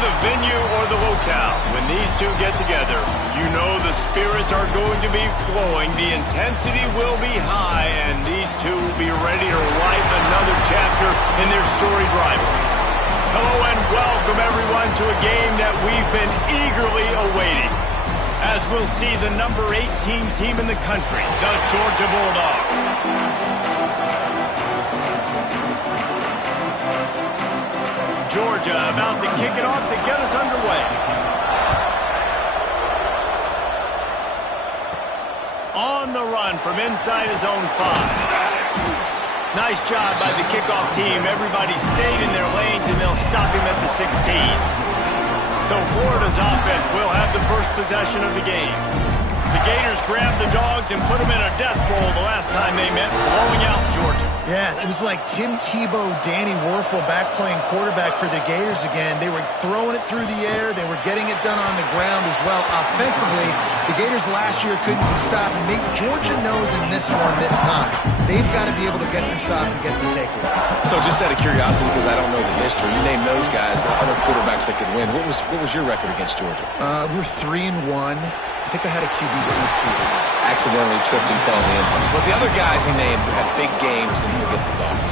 the venue or the locale, when these two get together, you know the spirits are going to be flowing, the intensity will be high, and these two will be ready to write another chapter in their storied rivalry. Hello and welcome everyone to a game that we've been eagerly awaiting, as we'll see the number 18 team in the country, the Georgia Bulldogs. Georgia about to kick it off to get us underway. On the run from inside his own 5. Nice job by the kickoff team. Everybody stayed in their lanes, and they'll stop him at the 16. So Florida's offense will have the first possession of the game. The Gators grabbed the Dogs and put them in a death roll the last time they met, blowing out Georgia. Yeah, it was like Tim Tebow, Danny Werfel back playing quarterback for the Gators again. They were throwing it through the air. They were getting it done on the ground as well. Offensively, the Gators last year couldn't be stopped. And maybe Georgia knows in this one this time. They've got to be able to get some stops and get some takeaways. So just out of curiosity, because I don't know the history, you name those guys, the other quarterbacks that could win. What was your record against Georgia? We're 3-1. I think I had a QB sneak too. Accidentally tripped and fell in the end zone. But the other guys he named had big games against the Dogs.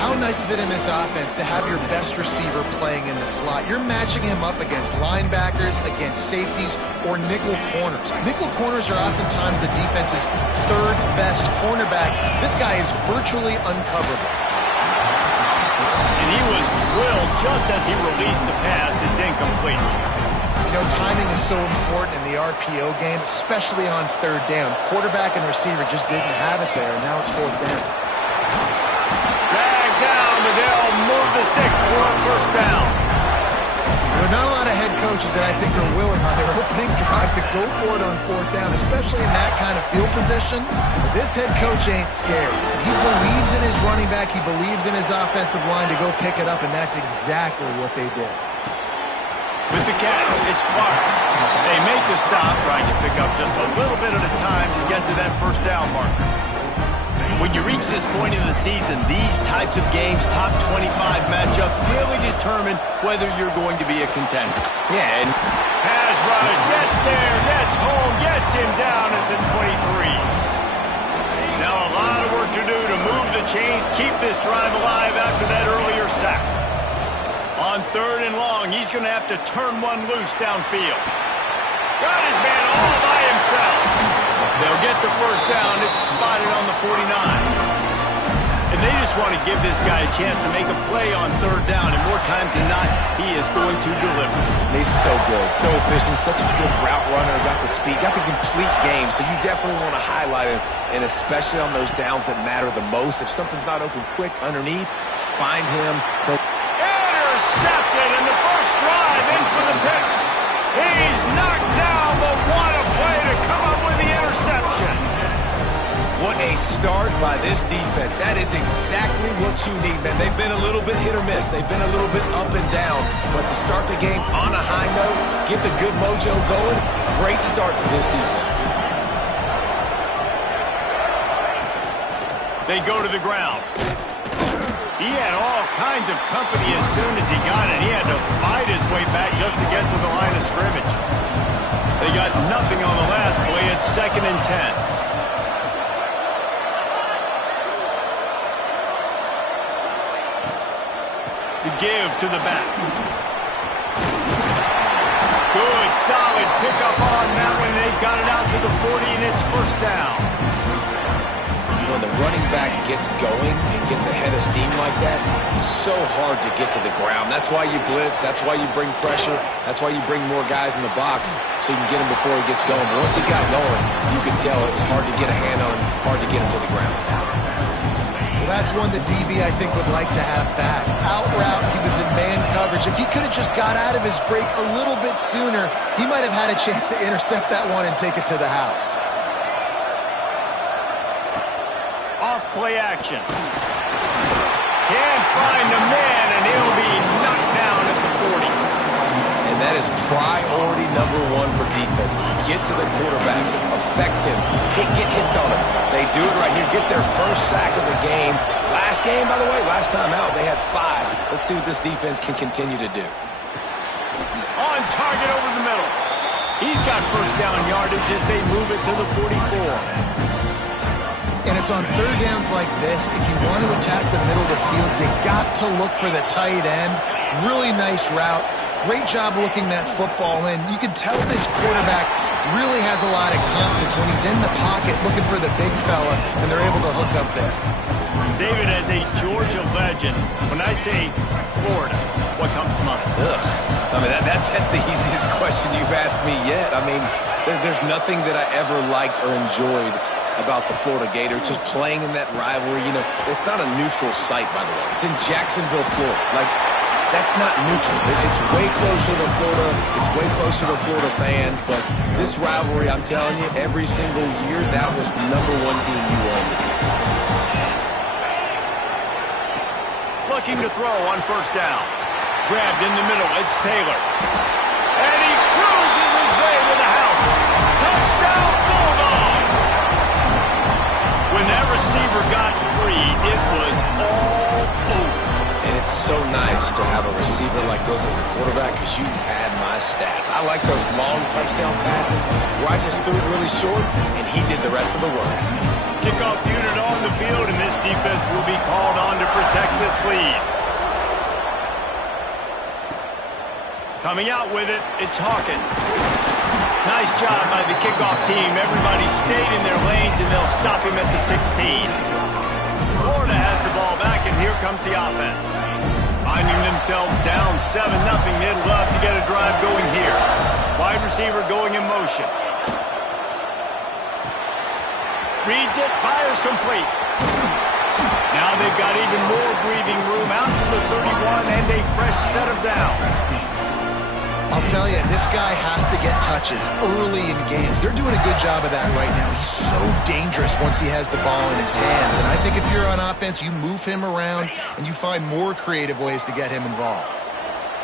How nice is it in this offense to have your best receiver playing in the slot? You're matching him up against linebackers, against safeties, or nickel corners. Nickel corners are oftentimes the defense's third best cornerback. This guy is virtually uncoverable. And he was drilled just as he released the pass. It's incomplete. You know, timing is so important in the RPO game, especially on third down. Quarterback and receiver just didn't have it there, and now it's fourth down. Drag down, but they'll move the sticks for a first down. There are not a lot of head coaches that I think are willing on their opening drive to go for it on fourth down, especially in that kind of field position. But this head coach ain't scared. He believes in his running back. He believes in his offensive line to go pick it up, and that's exactly what they did. With the catch, it's Clark. They make the stop, trying to pick up just a little bit at a time to get to that first down marker. When you reach this point in the season, these types of games, top 25 matchups, really determine whether you're going to be a contender. Yeah, and pass rush, gets there, gets home, gets him down at the 23. Now a lot of work to do to move the chains, keep this drive alive after that earlier sack. On third and long, he's going to have to turn one loose downfield. Got his man all by himself. They'll get the first down. It's spotted on the 49. And they just want to give this guy a chance to make a play on third down, and more times than not, he is going to deliver. He's so good, so efficient, such a good route runner, got the speed, got the complete game, so you definitely want to highlight him, and especially on those downs that matter the most. If something's not open quick underneath, find him. Intercepted, and the first drive ends with a pick. He's knocked down, but what a play to come up with the interception. What a start by this defense. That is exactly what you need, man. They've been a little bit hit or miss. They've been a little bit up and down. But to start the game on a high note, get the good mojo going, great start for this defense. They go to the ground. He had all kinds of company as soon as he got it. He had to fight his way back just to get to the line of scrimmage. They got nothing on the last play. It's 2nd and 10. The give to the back. Good, solid pickup on that one. They've got it out to the 40, and it's first down. When the running back gets going and gets ahead of steam like that, it's so hard to get to the ground. That's why you blitz. That's why you bring pressure. That's why you bring more guys in the box so you can get him before he gets going. But once he got going, you could tell it was hard to get a hand on him, hard to get him to the ground. Well, that's one the DB, I think, would like to have back. Out route, he was in man coverage. If he could have just got out of his break a little bit sooner, he might have had a chance to intercept that one and take it to the house. Off-play action. Can't find the man, and he'll be knocked down at the 40. And that is priority number one for defenses. Get to the quarterback, affect him, get hits on him. They do it right here, get their first sack of the game. Last game, by the way, last time out, they had 5. Let's see what this defense can continue to do. On target over the middle. He's got first down yardage as they move it to the 44. And it's on third downs like this. If you want to attack the middle of the field, you got to look for the tight end. Really nice route. Great job looking that football in. You can tell this quarterback really has a lot of confidence when he's in the pocket looking for the big fella, and they're able to hook up there. David, as a Georgia legend, when I say Florida, what comes to mind? Ugh. I mean, that's the easiest question you've asked me yet. I mean, there's nothing that I ever liked or enjoyed about the Florida Gators, just playing in that rivalry. You know, it's not a neutral site, by the way. It's in Jacksonville, Florida. Like, that's not neutral. It's way closer to Florida. It's way closer to Florida fans. But this rivalry, I'm telling you, every single year, that was #1 team you wanted to beat. Looking to throw on first down. Grabbed in the middle. It's Taylor. And he cruises his way to the house. Touchdown, Bulldogs! When that receiver got free, it was all over. And it's so nice to have a receiver like this as a quarterback because you had my stats. I like those long touchdown passes where I just threw it really short and he did the rest of the work. Kickoff unit on the field, and this defense will be called on to protect this lead. Coming out with it, it's Hawkins. Nice job by the kickoff team. Everybody stayed in their lanes, and they'll stop him at the 16. Florida has the ball back, and here comes the offense. Finding themselves down 7-0, they'd love to get a drive going here. Wide receiver going in motion. Reads it, fires complete. Now they've got even more breathing room out to the 31 and a fresh set of downs. I'll tell you, this guy has to get touches early in games. They're doing a good job of that right now. He's so dangerous once he has the ball in his hands. And I think if you're on offense, you move him around and you find more creative ways to get him involved.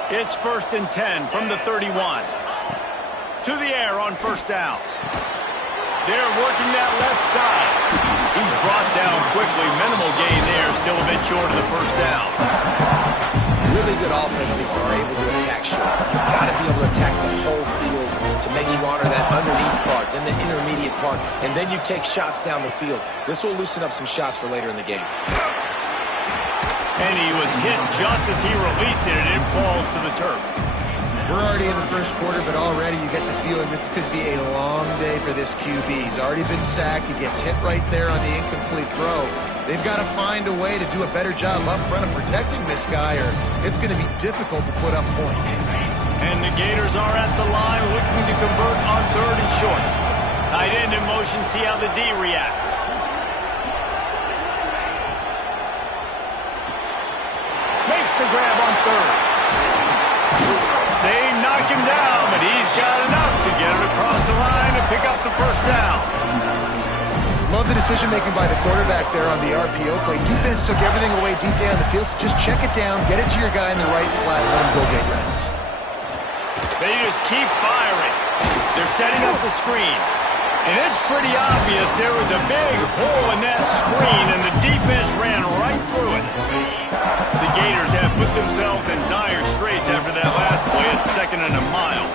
It's 1st and 10 from the 31. To the air on first down. They're working that left side. He's brought down quickly. Minimal gain there. Still a bit short of the first down. Really good offenses are able to attack short. You've got to be able to attack the whole field to make you honor that underneath part, then the intermediate part, and then you take shots down the field. This will loosen up some shots for later in the game. And he was hit just as he released it, and it falls to the turf. We're already in the first quarter, but already you get the feeling this could be a long day for this QB. He's already been sacked. He gets hit right there on the incomplete throw. They've got to find a way to do a better job up front of protecting this guy, or it's going to be difficult to put up points. And the Gators are at the line looking to convert on 3rd and short. Tight end in motion, see how the D reacts. Makes the grab on 3rd. They knock him down, but he's got enough to get it across the line and pick up the first down. Love the decision-making by the quarterback there on the RPO play. Defense took everything away deep down the field, so just check it down, get it to your guy in the right flat, let him go get yards. They just keep firing. They're setting up the screen. And it's pretty obvious there was a big hole in that screen, and the defense ran right through it. The Gators have put themselves in dire straits after that last play at 2nd and a mile.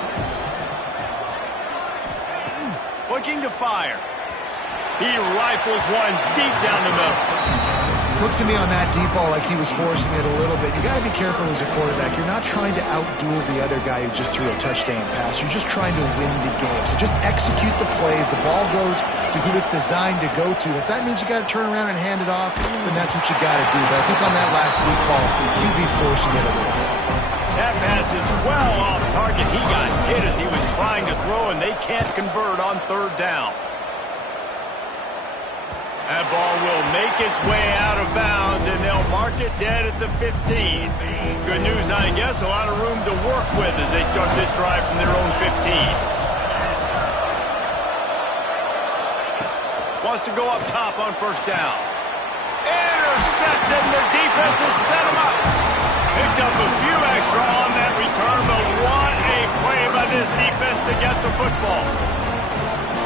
Looking to fire. He rifles one deep down the middle. Looked to me on that deep ball like he was forcing it a little bit. You got to be careful as a quarterback. You're not trying to outduel the other guy who just threw a touchdown pass. You're just trying to win the game. So just execute the plays. The ball goes to who it's designed to go to. If that means you got to turn around and hand it off, then that's what you got to do. But I think on that last deep ball, you'd be forcing it a little bit. That pass is well off target. He got hit as he was trying to throw, and they can't convert on 3rd down. That ball will make its way out of bounds, and they'll mark it dead at the 15. Good news, I guess, a lot of room to work with as they start this drive from their own 15. Wants to go up top on first down. Intercepted, the defense has set him up. Picked up a few extra on that return, but what a play by this defense to get the football.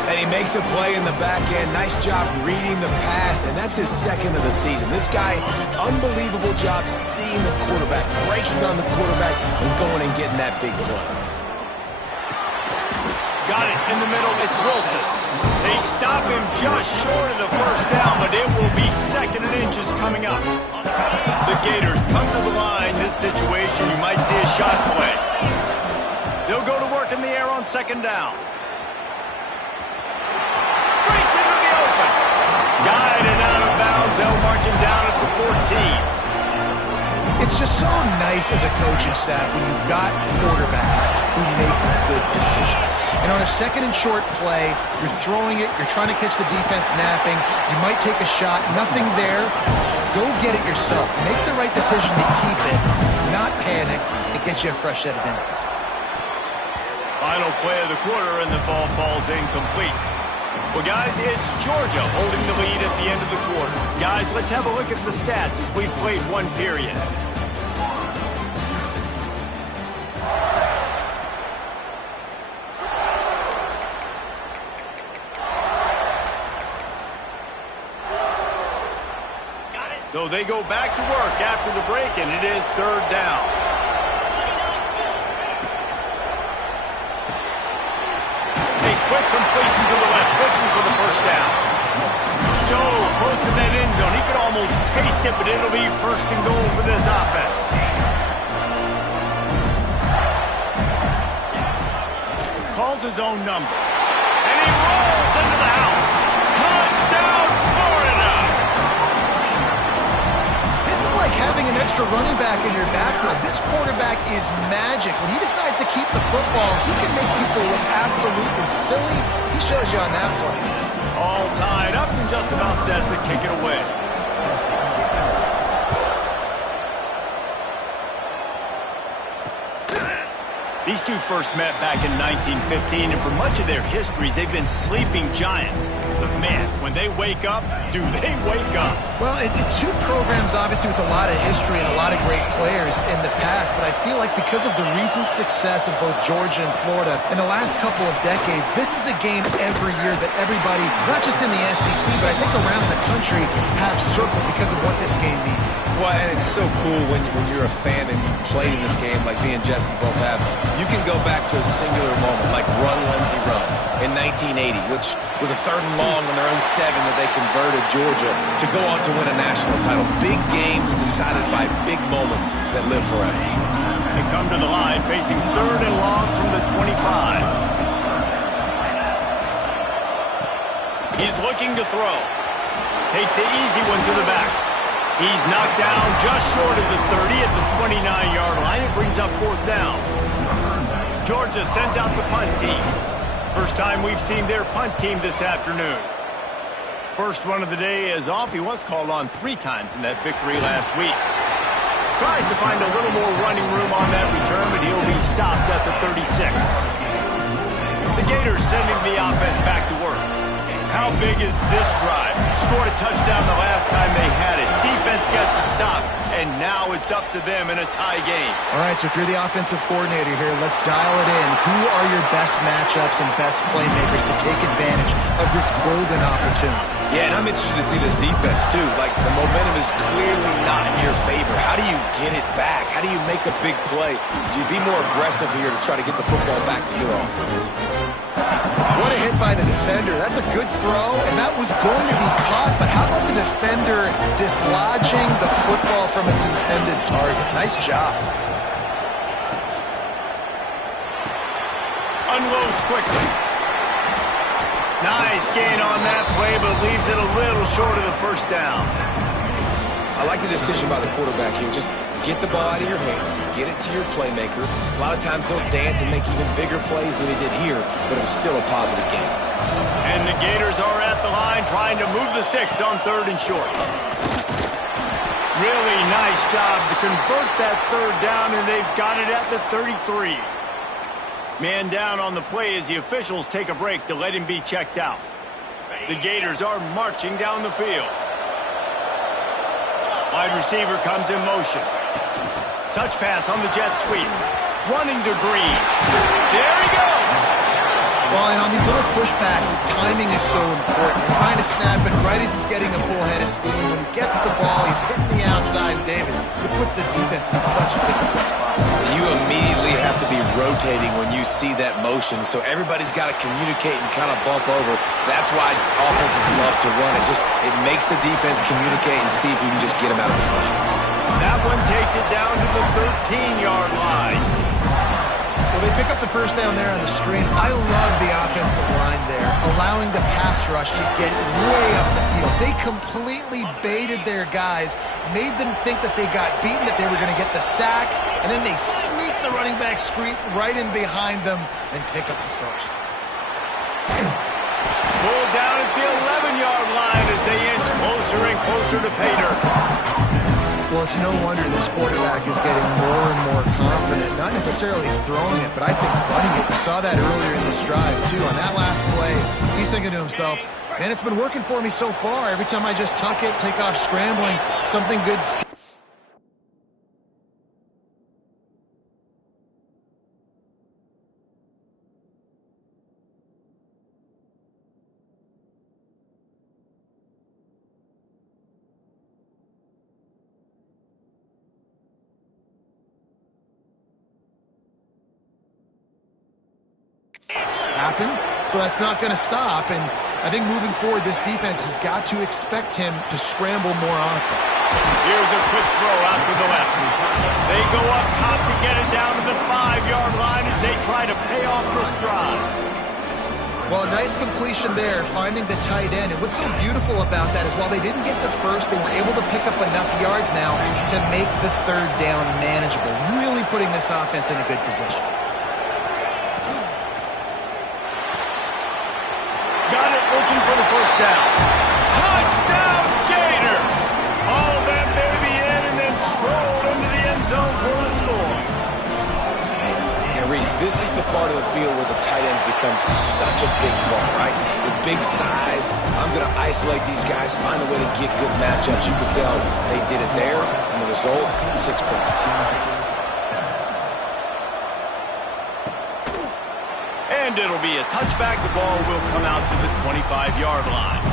And he makes a play in the back end. Nice job reading the pass, and that's his 2nd of the season. This guy, unbelievable job seeing the quarterback, breaking on the quarterback, and going and getting that big play. Got it in the middle. It's Wilson. They stop him just short of the first down, but it will be 2nd and inches coming up. The Gators come to the line. This situation, you might see a shot play. They'll go to work in the air on 2nd down. Breaks into the open. Guided out of bounds. They'll mark him down at the 14. It's just so nice as a coaching staff when you've got quarterbacks who make good decisions. And on a 2nd and short play, you're throwing it, you're trying to catch the defense napping, you might take a shot, nothing there. Go get it yourself. Make the right decision to keep it, not panic, and get you a fresh set of downs. Final play of the quarter, and the ball falls incomplete. Well, guys, it's Georgia holding the lead at the end of the quarter. Guys, let's have a look at the stats as we've played one period. So they go back to work after the break, and it is 3rd down. A quick completion to the left, looking for the first down. So close to that end zone. He could almost taste it, but it'll be 1st and goal for this offense. Calls his own number. And he rolls into the house. Touchdown, Florida! Like having an extra running back in your backfield. This quarterback is magic. When he decides to keep the football, he can make people look absolutely silly. He shows you on that play. All tied up and just about set to kick it away. These two first met back in 1915, and for much of their histories, they've been sleeping giants. But man, when they wake up, do they wake up? Well, two programs obviously with a lot of history and a lot of great players in the past, but I feel like because of the recent success of both Georgia and Florida in the last couple of decades, this is a game every year that everybody, not just in the SEC, but I think around the country, have circled because of what this game means. Well, and it's so cool when you're a fan and you played in this game like me and Jesse both have. You can go back to a singular moment like Run, Lindsey, Run in 1980, which was a 3rd and long on their own 7 that they converted Georgia to go on to win a national title. Big games decided by big moments that live forever. They come to the line facing 3rd and long from the 25. He's looking to throw. Takes the easy one to the back. He's knocked down just short of the 30 at the 29-yard line. It brings up 4th down. Georgia sends out the punt team. First time we've seen their punt team this afternoon. First one of the day is off. He was called on 3 times in that victory last week. Tries to find a little more running room on that return, but he'll be stopped at the 36. The Gators sending the offense back to work. How big is this drive? Scored a touchdown the last time they had it. Defense gets a stop, and now it's up to them in a tie game. All right, so if you're the offensive coordinator here, let's dial it in. Who are your best matchups and best playmakers to take advantage of this golden opportunity? Yeah, and I'm interested to see this defense, too. Like, the momentum is clearly not in your favor. How do you get it back? How do you make a big play? Do you be more aggressive here to try to get the football back to your offense? What a hit by the defender. That's a good throw, and that was going to be caught, but how about the defender dislodging the football from its intended target? Nice job. Unloads quickly. Nice gain on that play, but leaves it a little short of the first down. I like the decision by the quarterback here. Just get the ball out of your hands, get it to your playmaker. A lot of times they'll dance and make even bigger plays than they did here, but it was still a positive game. And the Gators are at the line trying to move the sticks on 3rd and short. Really nice job to convert that 3rd down, and they've got it at the 33. Man down on the play as the officials take a break to let him be checked out. The Gators are marching down the field. Wide receiver comes in motion. Touch pass on the jet sweep. Running to Green. There he goes. Well, and on these little push passes, timing is so important. You're trying to snap it right as he's getting a full head of steam. When he gets the ball, he's hitting the outside, and David, it puts the defense in such a difficult spot. You immediately have to be rotating when you see that motion, so everybody's got to communicate and kind of bump over. That's why offenses love to run it. It makes the defense communicate and see if you can just get him out of the spot. That one takes it down to the 13-yard line. Well, they pick up the first down there on the screen. I love the offensive line there, allowing the pass rush to get way up the field. They completely baited their guys, made them think that they got beaten, that they were going to get the sack, and then they sneak the running back screen right in behind them and pick up the first. Pulled down at the 11-yard line as they inch closer and closer to pay dirt. Well, it's no wonder this quarterback is getting more and more confident, not necessarily throwing it, but I think running it. We saw that earlier in this drive, too. On that last play, he's thinking to himself, man, it's been working for me so far. Every time I just tuck it, take off scrambling, something good. Happen. So that's not going to stop, and I think moving forward, this defense has got to expect him to scramble more often. Here's a quick throw out to the left. They go up top to get it down to the 5-yard line as they try to pay off this drive. Well, a nice completion there, finding the tight end. And what's so beautiful about that is while they didn't get the first, they were able to pick up enough yards now to make the third down manageable, really putting this offense in a good position. Got it, looking for the first down. Touchdown, Gator! All that baby in and then strolled into the end zone for the score. And Reese, this is the part of the field where the tight ends become such a big part, right? With big size, I'm going to isolate these guys, find a way to get good matchups. You could tell they did it there, and the result, 6 points. And it'll be a touchback. The ball will come out to the 25-yard line.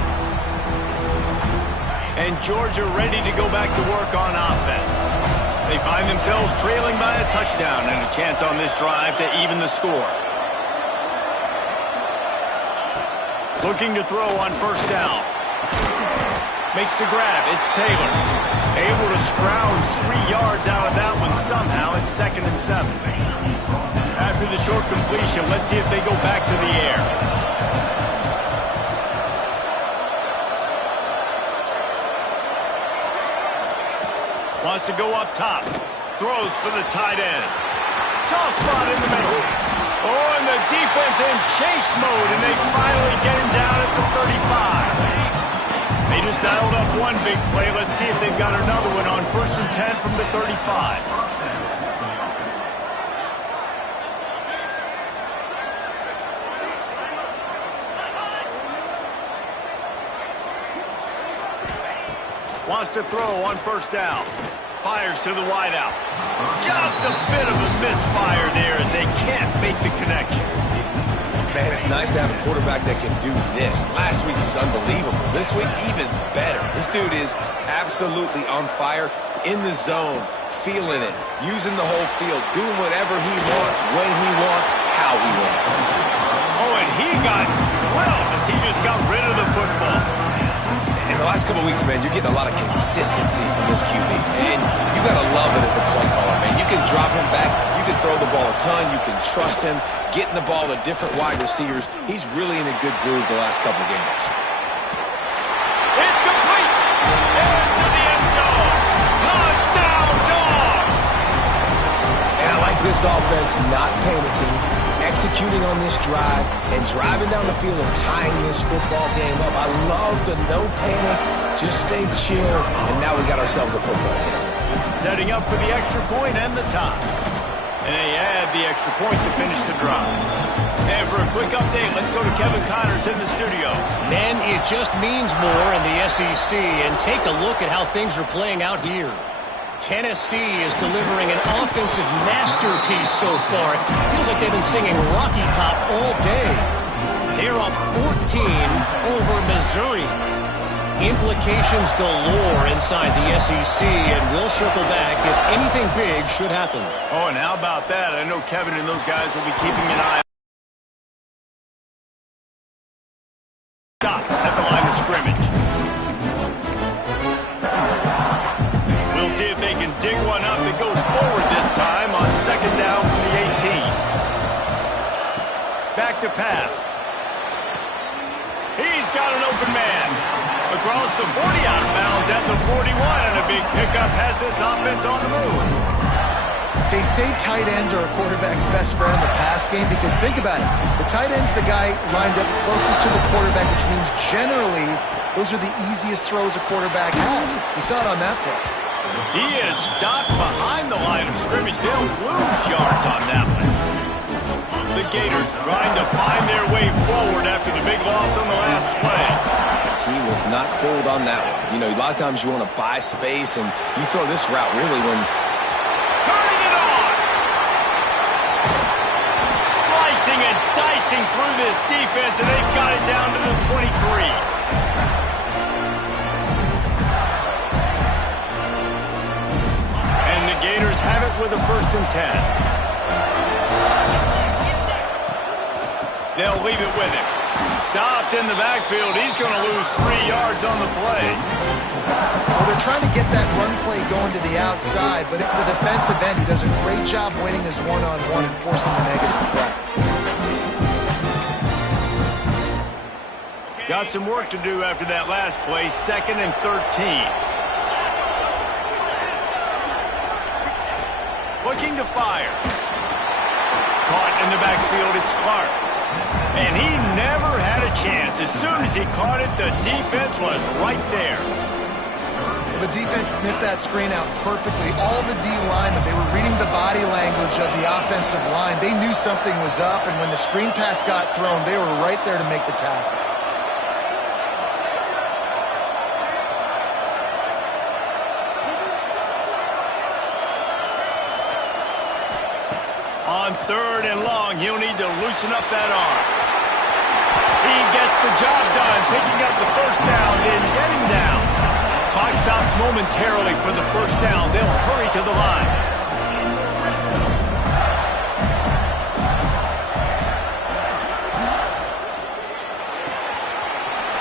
And Georgia ready to go back to work on offense. They find themselves trailing by a touchdown and a chance on this drive to even the score. Looking to throw on first down. Makes the grab. It's Taylor. Able to scrounge 3 yards out of that one somehow. It's 2nd and 7. After the short completion, let's see if they go back to the air. Wants to go up top. Throws for the tight end. Soft spot in the middle. Oh, and the defense in chase mode, and they finally get him down at the 35. They just dialed up one big play. Let's see if they've got another one on 1st and 10 from the 35. Wants to throw on first down. Fires to the wideout. Just a bit of a misfire there as they can't make the connection. Man, it's nice to have a quarterback that can do this. Last week he was unbelievable. This week, even better. This dude is absolutely on fire, in the zone, feeling it, using the whole field, doing whatever he wants, when he wants, how he wants. Oh, and he got drilled as he just got rid of the football. In the last couple of weeks, man, you're getting a lot of consistency from this QB. And you got to love it as a play caller, man. You can drop him back. You can throw the ball a ton. You can trust him. Getting the ball to different wide receivers. He's really in a good groove the last couple of games. It's complete. Into the end zone. Touchdown, Dogs. And I like this offense not panicking, executing on this drive, and driving down the field and tying this football game up. I love the no panic, just stay chill, and now we got ourselves a football game. Setting up for the extra point and the tie. And they add the extra point to finish the drive. And for a quick update, let's go to Kevin Connors in the studio. Man, it just means more in the SEC, and take a look at how things are playing out here. Tennessee is delivering an offensive masterpiece so far. It feels like they've been singing Rocky Top all day. They're up 14 over Missouri. Implications galore inside the SEC, and we'll circle back if anything big should happen. Oh, and how about that? I know Kevin and those guys will be keeping an eye at the line of scrimmage. We'll see if they can dig one up that goes forward this time on second down from the 18. Back to pass. He's got an open man. Across the 40, out of bounds at the 41, and a big pickup has this offense on the move. They say tight ends are a quarterback's best friend in the pass game because think about it. The tight end's the guy lined up closest to the quarterback, which means generally those are the easiest throws a quarterback has. You saw it on that play. He is stopped behind the line of scrimmage. They'll lose yards on that one. The Gators trying to find their way forward after the big loss on the last play. He was not fooled on that one. You know, a lot of times you want to buy space, and you throw this route really when... Turning it on! Slicing and dicing through this defense, and they've got it down to the 23. And the Gators have it with a 1st and 10. They'll leave it with him. Stopped in the backfield. He's going to lose 3 yards on the play. Well, they're trying to get that run play going to the outside, but it's the defensive end who does a great job winning his one-on-one and forcing the negative play. Got some work to do after that last play. 2nd and 13. Looking to fire. Caught in the backfield. It's Clark. And he never had a chance. As soon as he caught it, the defense was right there. The defense sniffed that screen out perfectly. All the D linemen, they were reading the body language of the offensive line. They knew something was up, and when the screen pass got thrown, they were right there to make the tackle. On 3rd and long, he'll need to loosen up that arm. He gets the job done, picking up the 1st down, then getting down. Clock stops momentarily for the 1st down. They'll hurry to the line.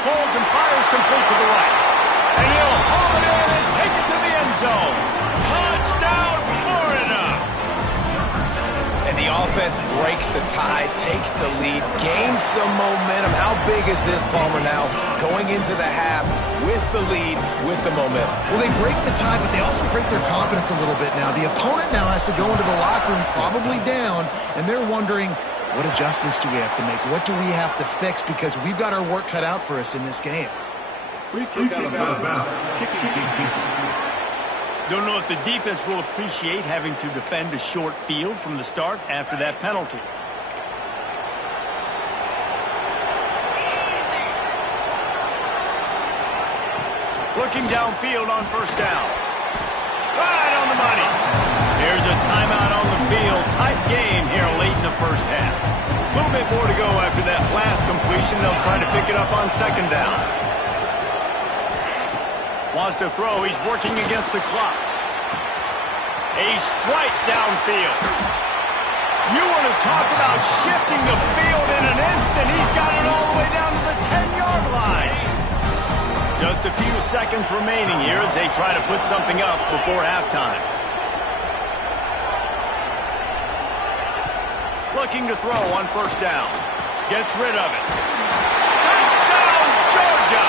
Holds and fires complete to the right. And he'll haul it in and take it to the end zone. Touchdown, Florida! And the offense breaks the tie, takes the lead, gains some momentum. How big is this, Palmer, now? Going into the half with the lead, with the momentum. Well, they break the tie, but they also break their confidence a little bit now. The opponent now has to go into the locker room probably down, and they're wondering, what adjustments do we have to make? What do we have to fix? Because we've got our work cut out for us in this game. Free kick out of bounds. Kicking team. Don't know if the defense will appreciate having to defend a short field from the start after that penalty. Looking downfield on 1st down. Right on the money. There's a timeout on the field. Tight game here late in the 1st half. A little bit more to go after that last completion. They'll try to pick it up on 2nd down. Wants to throw. He's working against the clock. A strike downfield. You want to talk about shifting the field in an instant. He's got it all the way down to the 10-yard line. Just a few seconds remaining here as they try to put something up before halftime. Looking to throw on 1st down. Gets rid of it. Touchdown, Georgia!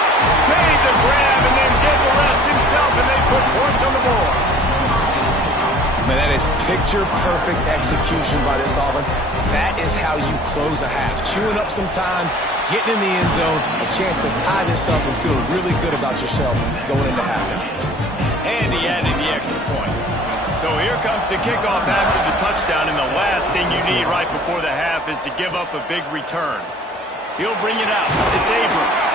Made the grab and then did the rest himself, and they put points on the board. Man, that is picture-perfect execution by this offense. That is how you close a half. Chewing up some time, getting in the end zone, a chance to tie this up and feel really good about yourself going into halftime. And he added the extra point. So here comes the kickoff after the touchdown, and the last thing you need right before the half is to give up a big return. He'll bring it out. It's Abrams.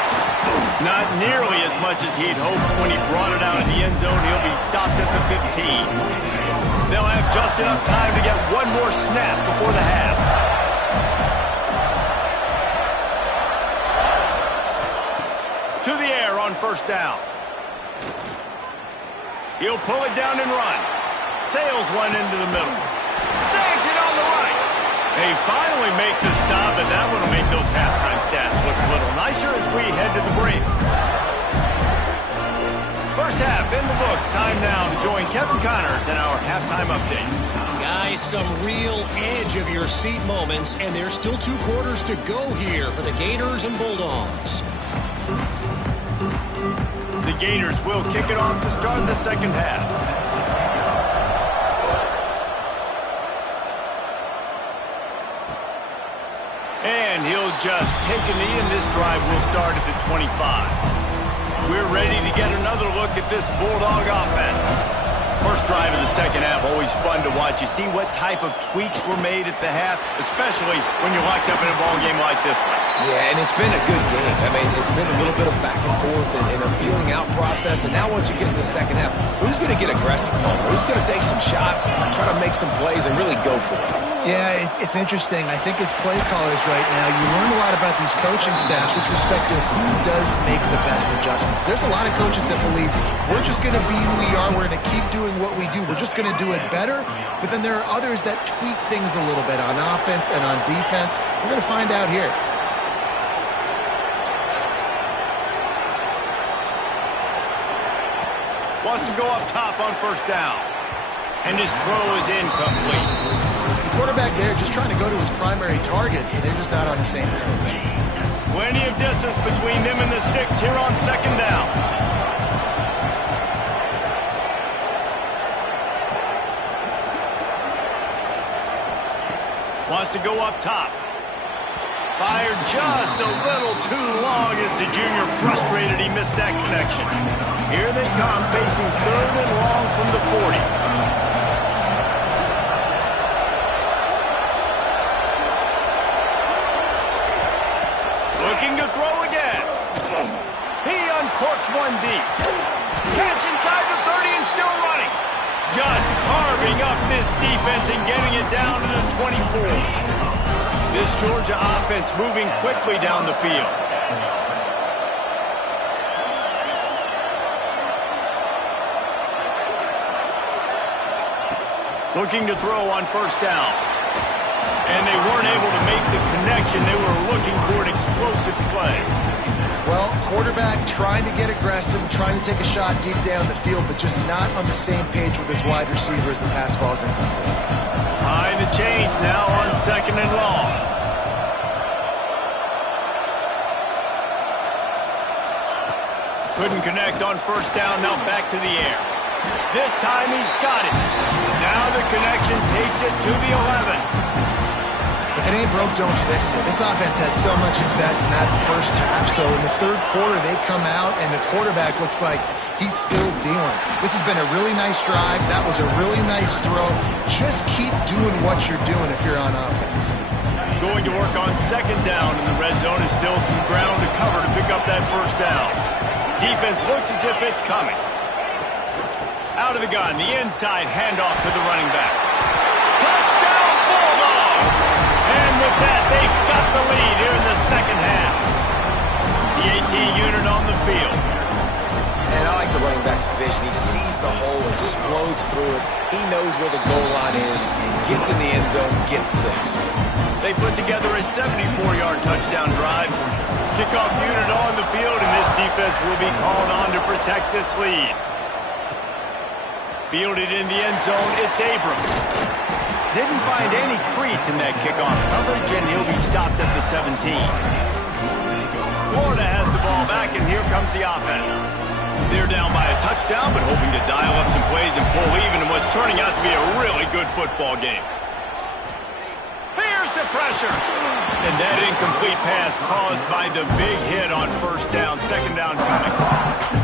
Not nearly as much as he'd hoped when he brought it out in the end zone. He'll be stopped at the 15. They'll have just enough time to get one more snap before the half. first down. He'll pull it down and run. Sails one into the middle. Snags it on the right. They finally make the stop, and that one will make those halftime stats look a little nicer as we head to the break. First half in the books. Time now to join Kevin Connors in our halftime update. Guys, some real edge of your seat moments, and there's still 2 quarters to go here for the Gators and Bulldogs. The Gators will kick it off to start the second half. And he'll just take a knee, and this drive will start at the 25. We're ready to get another look at this Bulldog offense. First drive of the second half, always fun to watch. You see what type of tweaks were made at the half, especially when you're locked up in a ball game like this one. Yeah, and it's been a good game. I mean, it's been a little bit of back and forth and a feeling out process. And now once you get in the second half, who's going to get aggressive, Palmer? Who's going to take some shots, try to make some plays, and really go for it? Yeah, it's interesting. I think as play callers right now, you learn a lot about these coaching staffs with respect to who does make the best adjustments. There's a lot of coaches that believe we're just going to be who we are. We're going to keep doing what we do. We're just going to do it better. But then there are others that tweak things a little bit on offense and on defense. We're going to find out here. Wants to go up top on first down. And his throw is incomplete. The quarterback there just trying to go to his primary target. They're just not on the same page. Plenty of distance between them and the sticks here on second down. Wants to go up top. Fired just a little too long as the junior frustrated he missed that connection. Here they come, facing 3rd and long from the 40. Looking to throw again. He uncorks one deep. Catch inside the 30 and still running. Just carving up this defense and getting it down to the 24. This Georgia offense moving quickly down the field. Looking to throw on first down. And they weren't able to make the connection. They were looking for an explosive play. Well, quarterback trying to get aggressive, trying to take a shot deep down the field, but just not on the same page with his wide receiver as the pass falls incomplete. Behind the chains now on 2nd and long. Couldn't connect on first down, now back to the air. This time he's got it. Now the connection takes it to the 11. If it ain't broke, don't fix it. This offense had so much success in that first half, so in the 3rd quarter they come out and the quarterback looks like he's still dealing. This has been a really nice drive. That was a really nice throw. Just keep doing what you're doing if you're on offense. Going to work on 2nd down in the red zone is still some ground to cover to pick up that first down. Defense looks as if it's coming. Out of the gun, the inside handoff to the running back. Touchdown Bulldogs! And with that, they've got the lead here in the second half. The AT unit on the field. And I like the running back's vision. He sees the hole, explodes through it. He knows where the goal line is, gets in the end zone, gets 6. They put together a 74-yard touchdown drive. Kickoff unit on the field, and this defense will be called on to protect this lead. Fielded in the end zone, it's Abrams. Didn't find any crease in that kickoff coverage, and he'll be stopped at the 17. Florida has the ball back, and here comes the offense. They're down by a touchdown, but hoping to dial up some plays and pull even in what's turning out to be a really good football game. Here's the pressure. And that incomplete pass caused by the big hit on first down, 2nd down coming.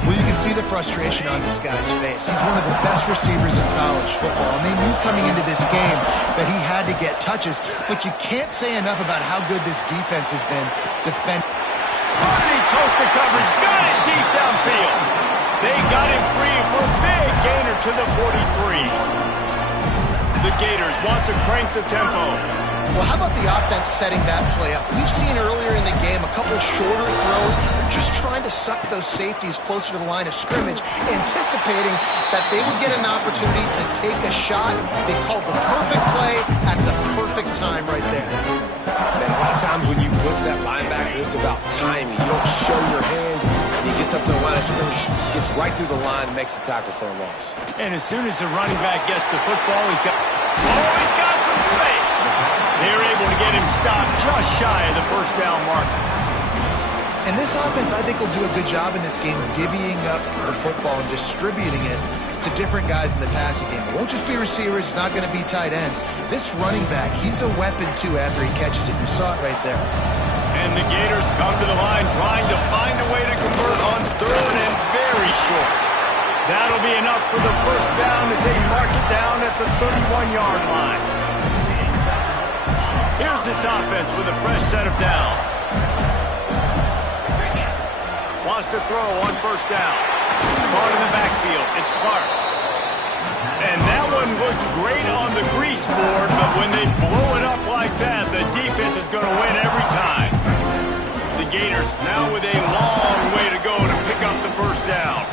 Well, you can see the frustration on this guy's face. He's one of the best receivers in college football, and they knew coming into this game that he had to get touches, but you can't say enough about how good this defense has been defending. Totally toasted coverage, got it deep downfield. They got him free for a big gainer to the 43. The Gators want to crank the tempo. Well, how about the offense setting that play up? We've seen earlier in the game a couple shorter throws. They're just trying to suck those safeties closer to the line of scrimmage, anticipating that they would get an opportunity to take a shot. They called the perfect play at the perfect time right there. Man, a lot of times when you blitz that linebacker, it's about timing. You don't show your hand, and he gets up to the line of scrimmage, gets right through the line, makes the tackle for a loss. And as soon as the running back gets the football, he's got some space. They're able to get him stopped just shy of the first down mark. And this offense, I think, will do a good job in this game divvying up the football and distributing it to different guys in the passing game. It won't just be receivers. It's not going to be tight ends. This running back, he's a weapon, too, after he catches it. You saw it right there. And the Gators come to the line trying to find a way to convert on third and very short. That'll be enough for the first down as they mark it down at the 31-yard line. Here's this offense with a fresh set of downs. Wants to throw on first down. Ball in the backfield. It's Clark. And that one looked great on the grease board, but when they blow it up like that, the defense is going to win every time. The Gators now with a long way to go to pick up the first down.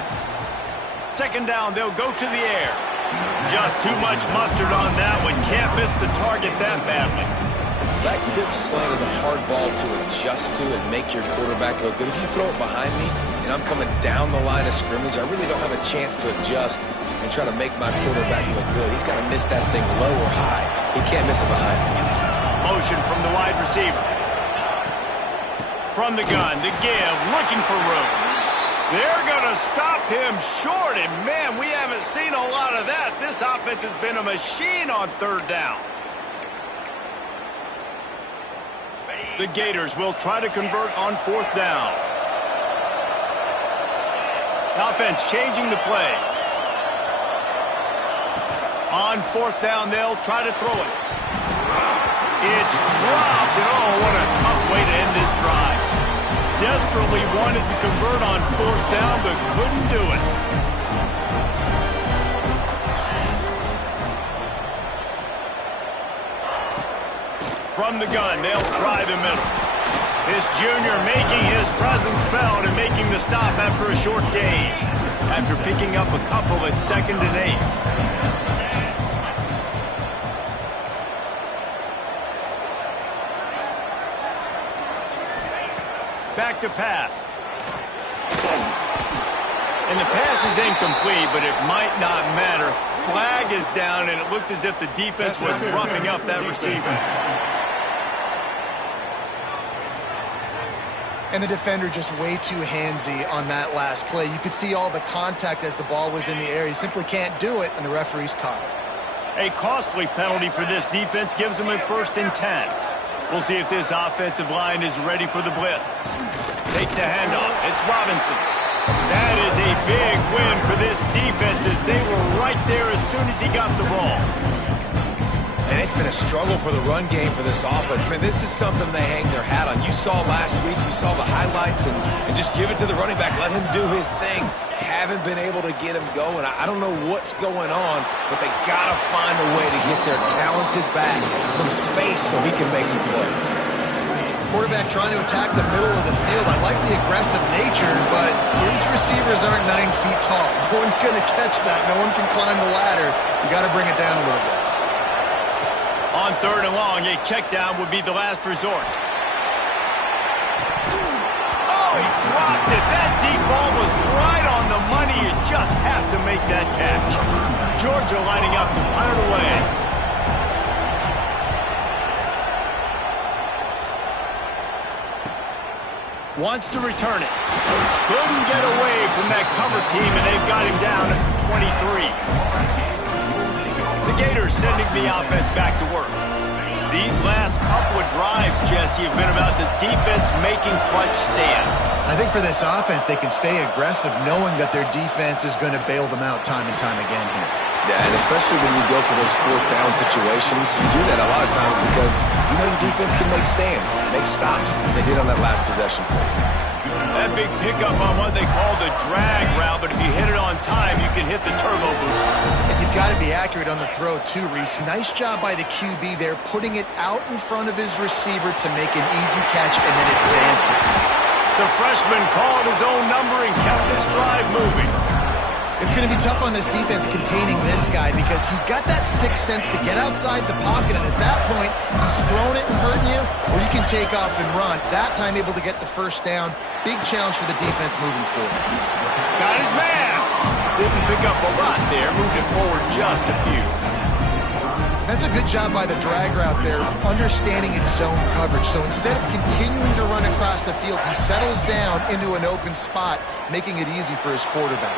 Second down, they'll go to the air. Just too much mustard on that one. Can't miss the target that badly. That quick slant is a hard ball to adjust to and make your quarterback look good. If you throw it behind me and I'm coming down the line of scrimmage, I really don't have a chance to adjust and try to make my quarterback look good. He's got to miss that thing low or high. He can't miss it behind me. Motion from the wide receiver. From the gun, the give, looking for room. They're going to stop him short, and man, we haven't seen a lot of that. This offense has been a machine on third down. The Gators will try to convert on fourth down. Offense changing the play. On fourth down, they'll try to throw it. It's dropped, and oh, what a tough way to end this drive. Desperately wanted to convert on fourth down, but couldn't do it. From the gun, they'll try the middle. This junior making his presence felt and making the stop after a short gain. After picking up a couple at 2nd and 8. Back to pass. And the pass is incomplete, but it might not matter. Flag is down, and it looked as if the defense was roughing up that receiver. And the defender just way too handsy on that last play. You could see all the contact as the ball was in the air. He simply can't do it, and the referee's caught it. A costly penalty for this defense gives them a 1st and 10. We'll see if this offensive line is ready for the blitz. Takes the handoff. It's Robinson. That is a big win for this defense as they were right there as soon as he got the ball. And it's been a struggle for the run game for this offense. Man, this is something they hang their hat on. You saw last week, you saw the highlights, and just give it to the running back. Let him do his thing. Haven't been able to get him going. I don't know what's going on, but they got to find a way to get their talented back some space so he can make some plays. Quarterback trying to attack the middle of the field. I like the aggressive nature, but his receivers aren't 9 feet tall. No one's going to catch that. No one can climb the ladder. You got to bring it down a little bit. On 3rd and long, a check down would be the last resort. Oh, he dropped it. That deep ball was right on the money. You just have to make that catch. Georgia lining up to punt it away. Wants to return it. Couldn't get away from that cover team, and they've got him down at the 23. The Gators sending the offense back to work. These last couple of drives, Jesse, have been about the defense making clutch stand. I think for this offense, they can stay aggressive knowing that their defense is going to bail them out time and time again here. Yeah, and especially when you go for those 4th down situations, you do that a lot of times because you know your defense can make stands, make stops. They did on that last possession for you. That big pickup on what they call the drag route, but if you hit it on time, you can hit the turbo booster. And you've got to be accurate on the throw too, Reese. Nice job by the QB there, putting it out in front of his receiver to make an easy catch and then advance it. The freshman called his own number and kept this drive moving. It's going to be tough on this defense containing this guy because he's got that sixth sense to get outside the pocket, and at that point, he's throwing it and hurting you, or you can take off and run. That time able to get the first down. Big challenge for the defense moving forward. Got his man. Didn't pick up a lot there. Moved it forward just a few. That's a good job by the drag route there, understanding its zone coverage. So instead of continuing to run across the field, he settles down into an open spot, making it easy for his quarterback.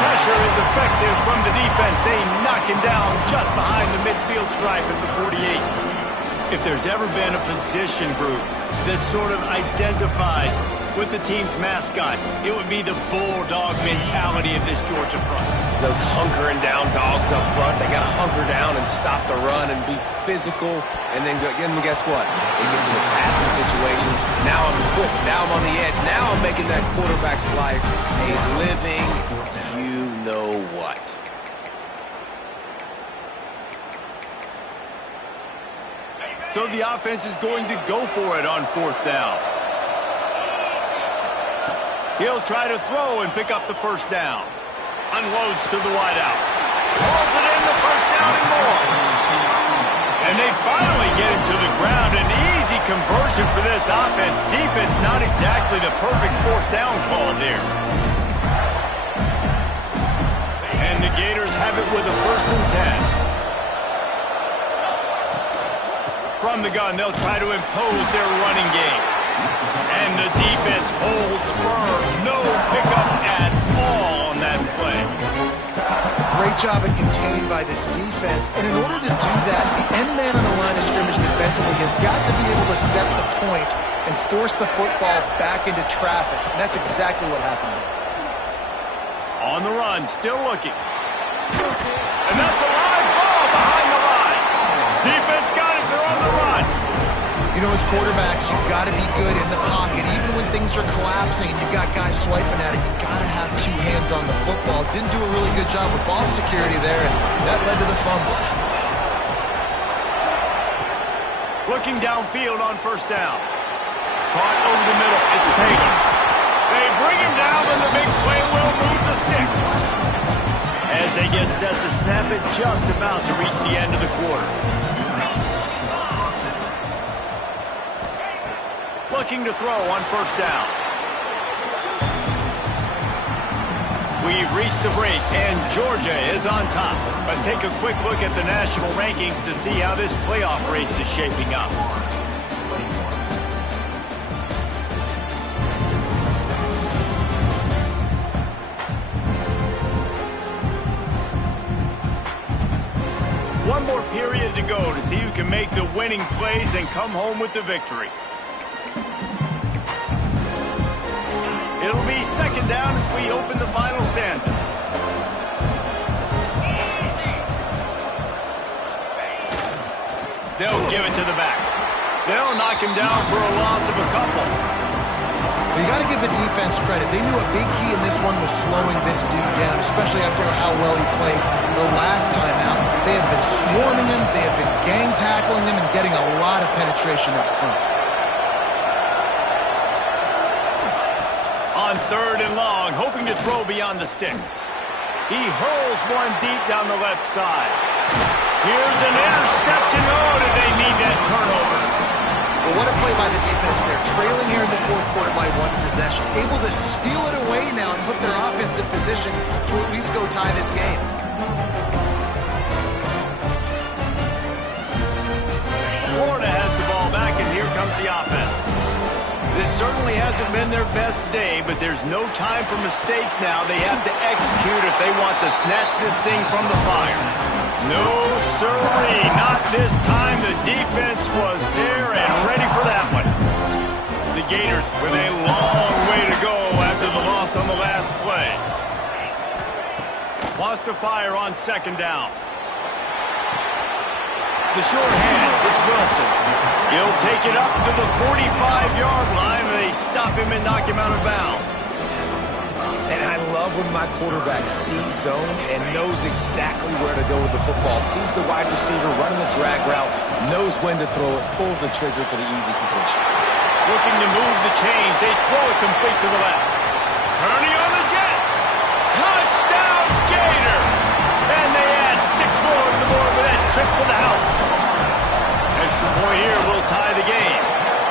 Pressure is effective from the defense. They knock him down just behind the midfield stripe at the 48. If there's ever been a position group that sort of identifies with the team's mascot, it would be the bulldog mentality of this Georgia front. Those hunkering down dogs up front, they got to hunker down and stop the run and be physical. And then guess what? It gets into passing situations. Now I'm quick. Now I'm on the edge. Now I'm making that quarterback's life a living know what. So the offense is going to go for it on fourth down. He'll try to throw and pick up the first down. Unloads to the wideout. Hauls it in, the first down and more. And they finally get him to the ground. An easy conversion for this offense. Defense not exactly the perfect fourth down call there. And the Gators have it with a 1st and 10. From the gun, they'll try to impose their running game. And the defense holds firm. No pickup at all on that play. Great job at contained by this defense. And in order to do that, the end man on the line of scrimmage defensively has got to be able to set the point and force the football back into traffic. And that's exactly what happened there. On the run, still looking. And that's a live ball behind the line. Defense got it, they're on the run. You know, as quarterbacks, you've got to be good in the pocket. Even when things are collapsing and you've got guys swiping at it, you've got to have two hands on the football. Didn't do a really good job with ball security there, and that led to the fumble. Looking downfield on first down. Caught over the middle, it's Taylor. They bring him down, and the big play will move the sticks. As they get set to snap it, just about to reach the end of the quarter. Looking to throw on first down. We've reached the break, and Georgia is on top. Let's take a quick look at the national rankings to see how this playoff race is shaping up. One more period to go to see who can make the winning plays and come home with the victory. It'll be second down as we open the final stanza. They'll give it to the back. They'll knock him down for a loss of a couple. Well, you got to give the defense credit. They knew a big key in this one was slowing this dude down, especially after how well he played the last time out. They have been swarming him, they have been gang tackling him, and getting a lot of penetration up front. On third and long, hoping to throw beyond the sticks. He hurls one deep down the left side. Here's an interception. Oh, did they need that turnover? Well, what a play by the defense there. Trailing here in the fourth quarter by one possession. Able to steal it away now and put their offense in position to at least go tie this game. Florida has the ball back, and here comes the offense. This certainly hasn't been their best day, but there's no time for mistakes now. They have to execute if they want to snatch this thing from the fire. No, sirree, not this time. The defense was there and ready for that one. The Gators with a long way to go after the loss on the last play. Lost to fire on second down. The short hands, it's Wilson. He'll take it up to the 45-yard line, and they stop him and knock him out of bounds. And I love when my quarterback sees zone and knows exactly where to go with the football. Sees the wide receiver running the drag route, knows when to throw it, pulls the trigger for the easy completion. Looking to move the chains. They throw it complete to the left. Turning on the jet. Touchdown, Gator! And they add 6 more to the board with that trip to the house. Extra point here will tie the game.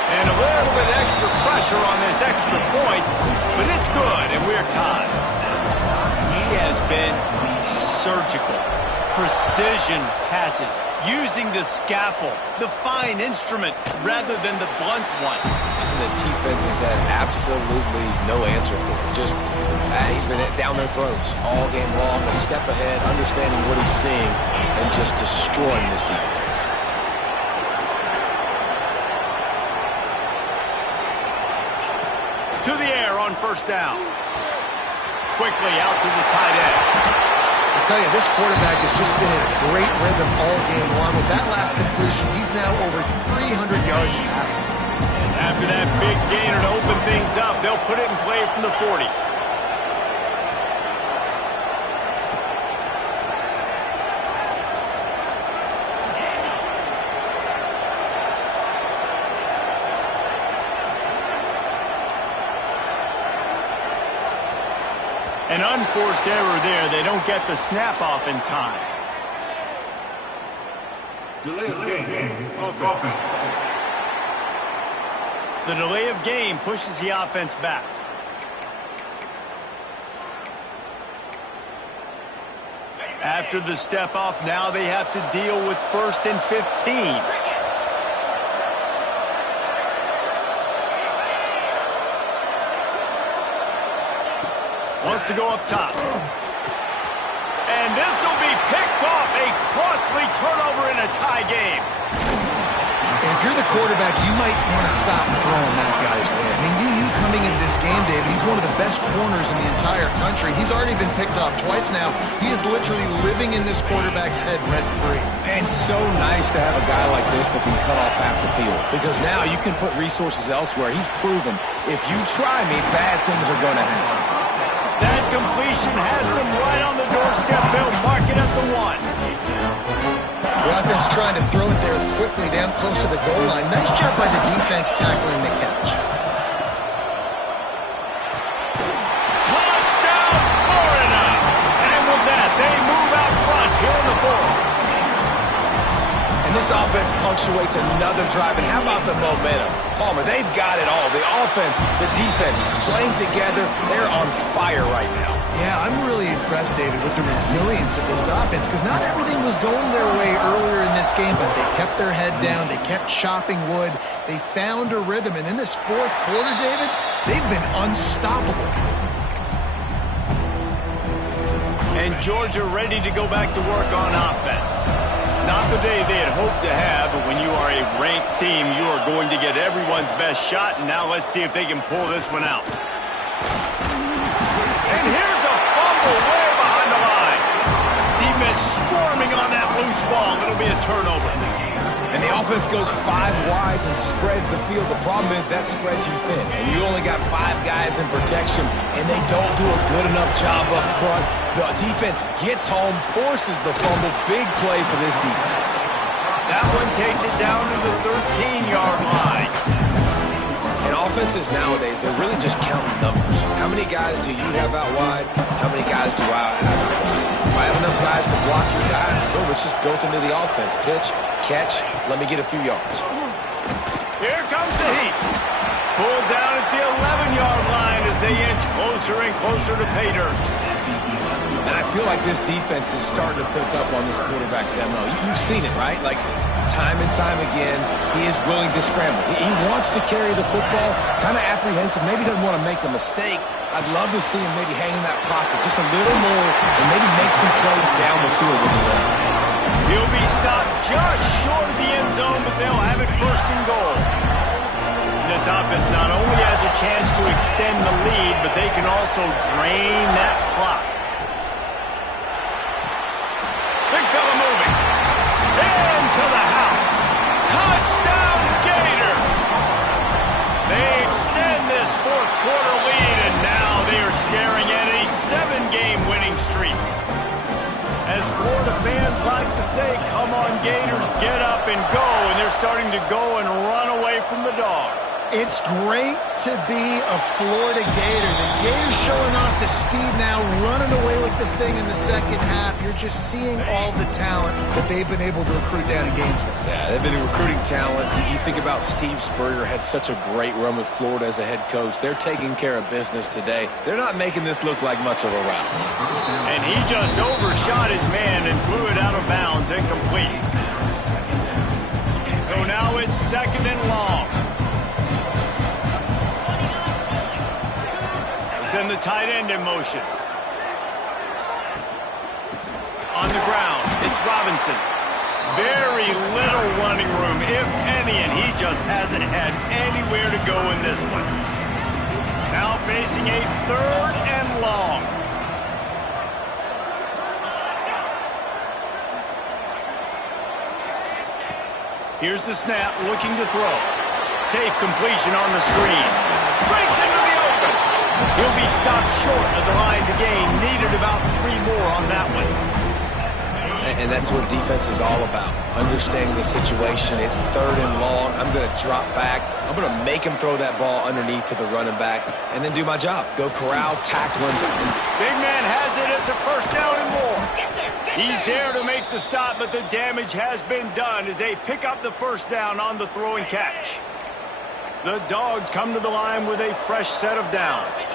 And a little bit extra pressure on this extra point, but it's good, and we're tied. He has been surgical. Precision passes, using the scalpel, the fine instrument, rather than the blunt one. And the defense has had absolutely no answer for him. Just, he's been down their throats all game long, a step ahead, understanding what he's seeing, and just destroying this defense. To the air on first down. Quickly out to the tight end. I tell you, this quarterback has just been in a great rhythm all game long. With that last completion, he's now over 300 yards passing. After that big gainer to open things up, they'll put it in play from the 40. An unforced error there. They don't get the snap off in time. Delay of game. Offense. The delay of game pushes the offense back. After the step off, now they have to deal with 1st and 15. Wants to go up top. And this will be picked off. A costly turnover in a tie game. And if you're the quarterback, you might want to stop throwing that guy's way. I mean, you knew coming into this game, David, he's one of the best corners in the entire country. He's already been picked off twice now. He is literally living in this quarterback's head rent-free. And so nice to have a guy like this that can cut off half the field. Because now you can put resources elsewhere. He's proven, if you try me, bad things are going to happen. That completion has them right on the doorstep. They'll mark it at the 1. The offense trying to throw it there quickly down close to the goal line. Nice job by the defense tackling the catch. Touchdown, Florida! And with that, they move out front here in the 4th. And this offense punctuates another drive. And how about the momentum? Palmer, they've got it all. The offense, the defense, playing together. They're on fire right now. Yeah, I'm really impressed, David, with the resilience of this offense because not everything was going their way earlier in this game, but they kept their head down. They kept chopping wood. They found a rhythm. And in this 4th quarter, David, they've been unstoppable. And Georgia ready to go back to work on offense. Not the day they had hoped to have, but when you are a ranked team, you are going to get everyone's best shot. And now let's see if they can pull this one out. And here's a fumble way behind the line. Defense swarming on that loose ball. It'll be a turnover. And the offense goes 5 wides and spreads the field. The problem is that spreads you thin. And you only got 5 guys in protection, and they don't do a good enough job up front. The defense gets home, forces the fumble. Big play for this defense. That one takes it down to the 13-yard line. And offenses nowadays, they're really just counting numbers. How many guys do you have out wide? How many guys do I have out wide? If I have enough guys to block your guys, boom, it's just built into the offense. Pitch, catch, let me get a few yards. Here comes the heat. Pulled down at the 11-yard line as they inch closer and closer to pay dirt. And I feel like this defense is starting to pick up on this quarterback's MO. You've seen it, right? Like, time and time again, he is willing to scramble. He wants to carry the football, kind of apprehensive, maybe doesn't want to make a mistake. I'd love to see him maybe hang in that pocket just a little more and maybe make some plays down the field with his own. He'll be stopped just short of the end zone, but they'll have it 1st and goal. This offense not only has a chance to extend the lead, but they can also drain that clock. Big fella moving. Into the house. Touchdown, like to say, come on, Gators, get up and go, and they're starting to go and run away from the Dogs. It's great to be a Florida Gator. The Gators showing off the speed now, running away with this thing in the second half. You're just seeing all the talent that they've been able to recruit down in Gainesville. Yeah, they've been recruiting talent. You think about Steve Spurrier, had such a great run with Florida as a head coach. They're taking care of business today. They're not making this look like much of a rout. And he just overshot his man and threw it out of bounds, incomplete. So now it's 2nd and long. Send the tight end in motion. On the ground, it's Robinson. Very little running room, if any, and he just hasn't had anywhere to go in this one. Now facing a 3rd and long. Here's the snap, looking to throw. Safe completion on the screen. Breaks into the open. He'll be stopped short of the line to gain. Needed about 3 more on that one. And that's what defense is all about. Understanding the situation. It's 3rd and long. I'm going to drop back. I'm going to make him throw that ball underneath to the running back and then do my job. Go corral, tackle him. Big man has it. It's a 1st down and more. He's there to make the stop, but the damage has been done as they pick up the 1st down on the throw and catch. The Dogs come to the line with a fresh set of downs.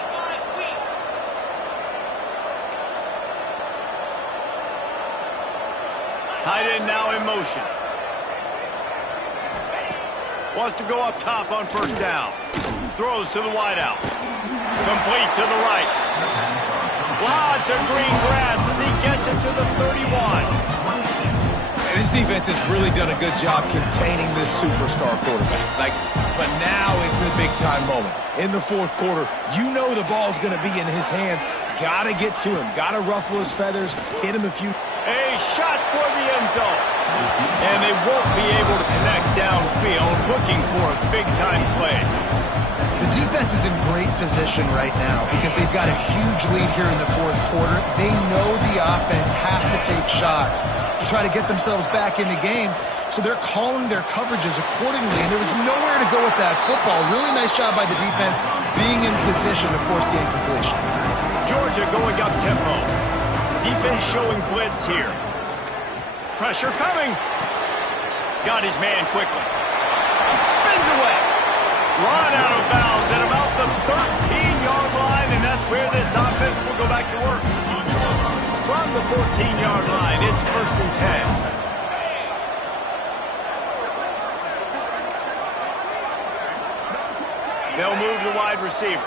Tight end now in motion. Wants to go up top on 1st down. Throws to the wideout. Complete to the right. Lots of green grass as he gets it to the 31. And this defense has really done a good job containing this superstar quarterback. But now it's the big-time moment. In the 4th quarter, you know the ball's going to be in his hands. Got to get to him. Got to ruffle his feathers. Hit him a few. A shot for the end zone. And they won't be able to connect downfield, looking for a big-time play. The defense is in great position right now because they've got a huge lead here in the 4th quarter. They know the offense has to take shots to try to get themselves back in the game. So they're calling their coverages accordingly, and there was nowhere to go with that football. Really nice job by the defense being in position to force the incompletion. Georgia going up tempo. Defense showing blitz here. Pressure coming. Got his man quickly. Spins away. Run out of bounds at about the 13-yard line, and that's where this offense will go back to work. From the 14-yard line, it's 1st and 10. They'll move the wide receiver.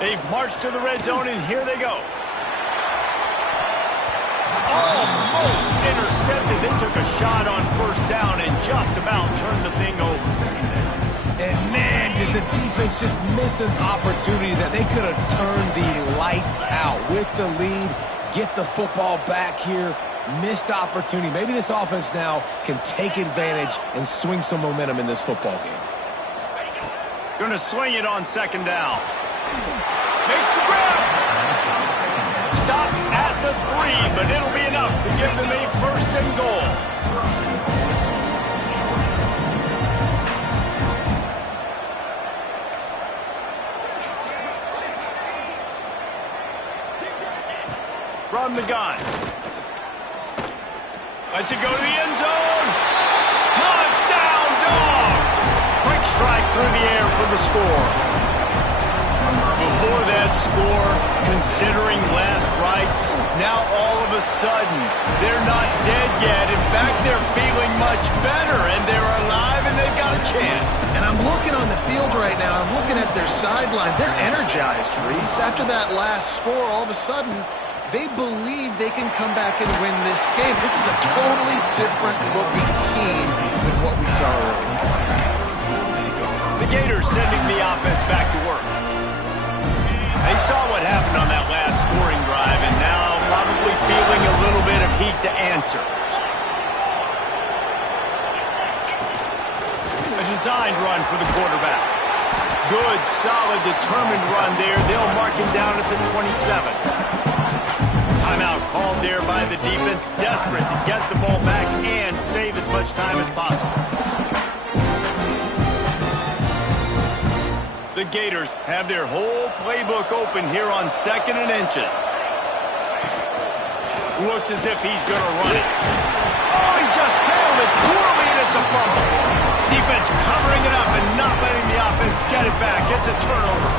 They've marched to the red zone, and here they go. Almost intercepted. They took a shot on 1st down and just about turned the thing over. And, man, did the defense just miss an opportunity that they could have turned the lights out with the lead, get the football back here. Missed opportunity. Maybe this offense now can take advantage and swing some momentum in this football game. Going to swing it on 2nd down. Makes the grab. Stop at the 3, but it'll be enough to give them a 1st and goal. From the gun. Lets it go to the end zone. Touchdown, Dogs! Quick strike through the air for the score. Before that score, considering last rites, now all of a sudden, they're not dead yet. In fact, they're feeling much better, and they're alive, and they've got a chance. And I'm looking on the field right now. I'm looking at their sideline. They're energized, Reese. After that last score, all of a sudden, they believe they can come back and win this game. This is a totally different-looking team than what we saw earlier. The Gators sending the offense back to work. They saw what happened on that last scoring drive, and now probably feeling a little bit of heat to answer. A designed run for the quarterback. Good, solid, determined run there. They'll mark him down at the 27. Timeout called there by the defense, desperate to get the ball back and save as much time as possible. The Gators have their whole playbook open here on 2nd and inches. Looks as if he's going to run it. Oh, he just handled it poorly, and it's a fumble. Defense covering it up and not letting the offense get it back. It's a turnover.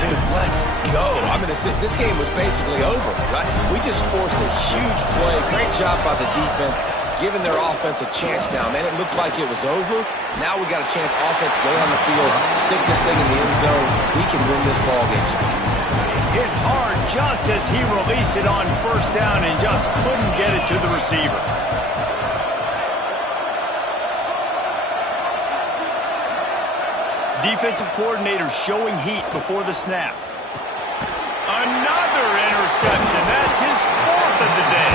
Dude, let's go. I mean, this game was basically over, right? We just forced a huge play. Great job by the defense, giving their offense a chance now. Man, it looked like it was over. Now we got a chance. Offense, go on the field, stick this thing in the end zone. We can win this ball game still. Hit hard just as he released it on 1st down and just couldn't get it to the receiver. Defensive coordinator showing heat before the snap. Another interception. That's his 4th of the day.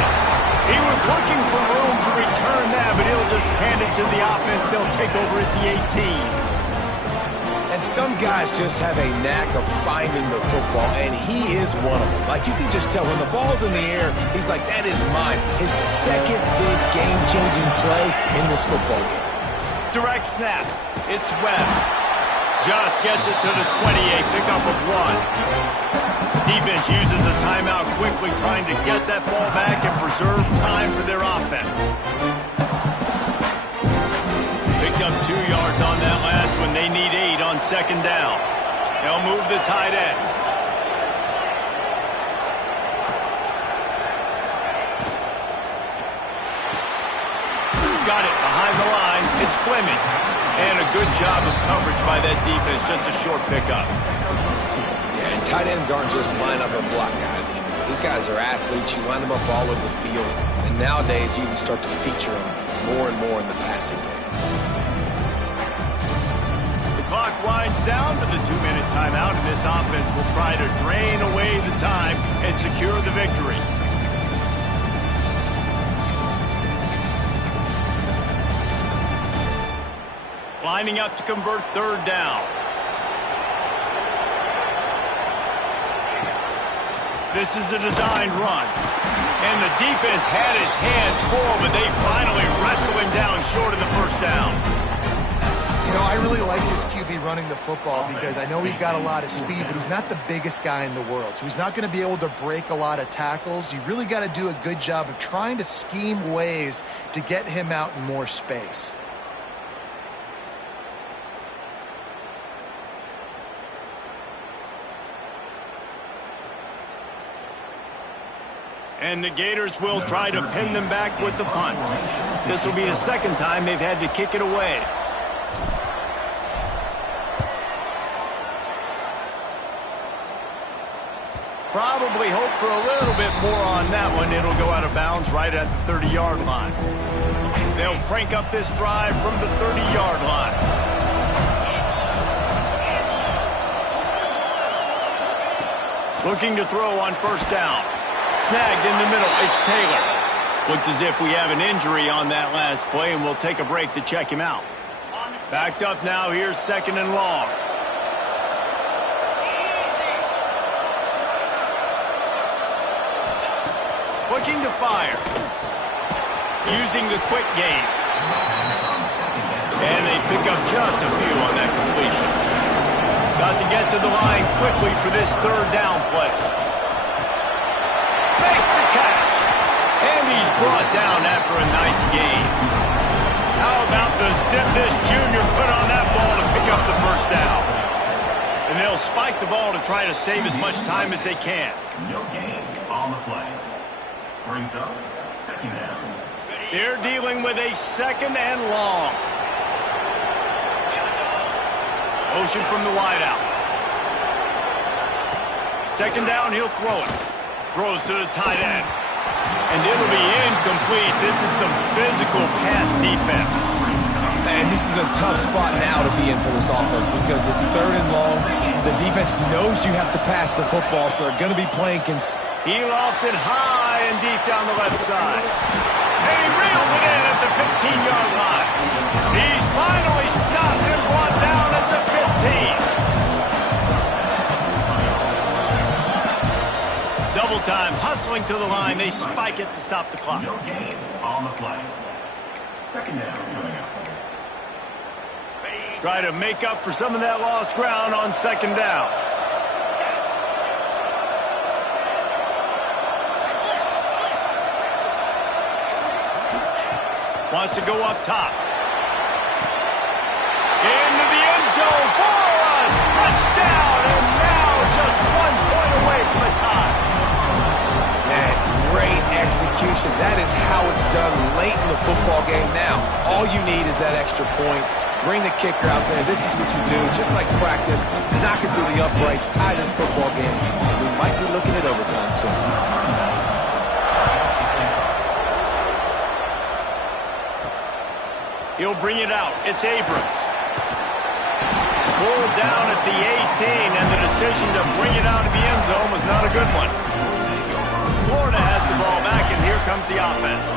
He was looking for room to return that, but he'll just hand it to the offense. They'll take over at the 18. And some guys just have a knack of finding the football, and he is one of them. Like, you can just tell when the ball's in the air, he's like, that is mine. His 2nd big game-changing play in this football game. Direct snap. It's Webb. Just gets it to the 28, pickup of 1. Defense uses a timeout quickly, trying to get that ball back and preserve time for their offense. Picked up 2 yards on that last one. They need 8 on 2nd down. They'll move the tight end. Got it behind the line. It's Fleming. And a good job of coverage by that defense. Just a short pickup. Yeah, and tight ends aren't just line up and block guys anymore. These guys are athletes. You line them up all over the field. And nowadays, you can start to feature them more and more in the passing game. The clock winds down to the 2-minute timeout, and this offense will try to drain away the time and secure the victory. Lining up to convert 3rd down. This is a designed run. And the defense had his hands full, but they finally wrestle him down short of the 1st down. You know, I really like this QB running the football because I know he's got a lot of speed, but he's not the biggest guy in the world. So he's not going to be able to break a lot of tackles. You really got to do a good job of trying to scheme ways to get him out in more space. And the Gators will try to pin them back with the punt. This will be the 2nd time they've had to kick it away. Probably hope for a little bit more on that one. It'll go out of bounds right at the 30-yard line. They'll crank up this drive from the 30-yard line. Looking to throw on 1st down. Snagged in the middle, it's Taylor. Looks as if we have an injury on that last play, and we'll take a break to check him out. Backed up now, here's 2nd and long. Looking to fire. Using the quick game. And they pick up just a few on that completion. Got to get to the line quickly for this 3rd down play. Makes the catch. And he's brought down after a nice gain. How about the zip this junior put on that ball to pick up the 1st down? And they'll spike the ball to try to save as much time as they can. No gain on the play. Brings up 2nd down. They're dealing with a 2nd and long. Motion from the wideout. 2nd down, he'll throw it. Throws to the tight end. And it'll be incomplete. This is some physical pass defense. And this is a tough spot now to be in for this offense because it's 3rd and long. The defense knows you have to pass the football, so they're going to be playing. He lofts it high and deep down the left side. And he reels it in at the 15-yard line. He's finally stopped and brought down at the 15. Double time, hustling trailing to the line. They spike it to stop the clock. No gain on the play. Second down coming up. Try to make up for some of that lost ground on second down. Wants to go up top. Into the end zone for a touchdown, and now just 1 point away from a tie. Man, great execution. That is how it's done late in the football game now. All you need is that extra point. Bring the kicker out there. This is what you do. Just like practice, knock it through the uprights, tie this football game. We might be looking at overtime soon. He'll bring it out. It's Abrams. Pulled down at the 18, and the decision to bring it out of the end zone was not a good one. Florida has the ball back, and here comes the offense.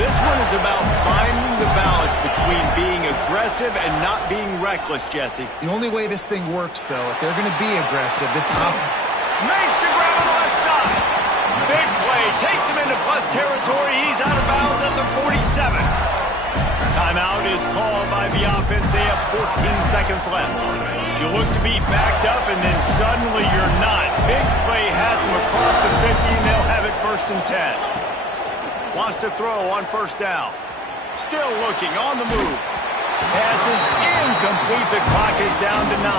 This one is about finding the balance between being aggressive and not being reckless, Jesse. The only way this thing works, though, if they're going to be aggressive, this Makes the grab on the left side. Big play. Takes him into plus territory. He's out of bounds at the 47. Timeout is called by the offense. They have 14 seconds left. You look to be backed up, and then suddenly you're not. Big play has them across the 50, and they'll have it 1st and 10. Wants to throw on 1st down. Still looking on the move. Pass is incomplete. The clock is down to 9.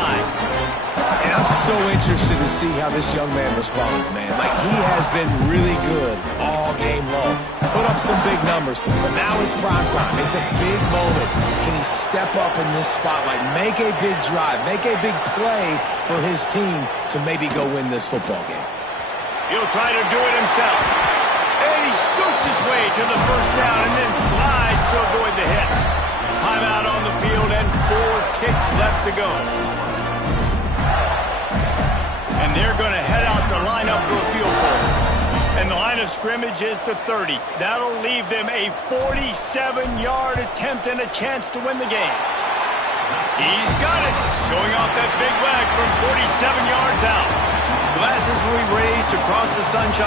And I'm so interested to see how this young man responds, man. Like, he has been really good all game long. Put up some big numbers, but now it's prime time. It's a big moment. Can he step up in this spotlight, make a big drive, make a big play for his team to maybe go win this football game? He'll try to do it himself. And he scoots his way to the 1st down and then slides to avoid the hit. Timeout on the field and 4 ticks left to go. And they're going to head out to line up for a field goal. And the line of scrimmage is the 30. That'll leave them a 47-yard attempt and a chance to win the game. He's got it. Showing off that big leg from 47 yards out. Glasses will be raised across the sunshine.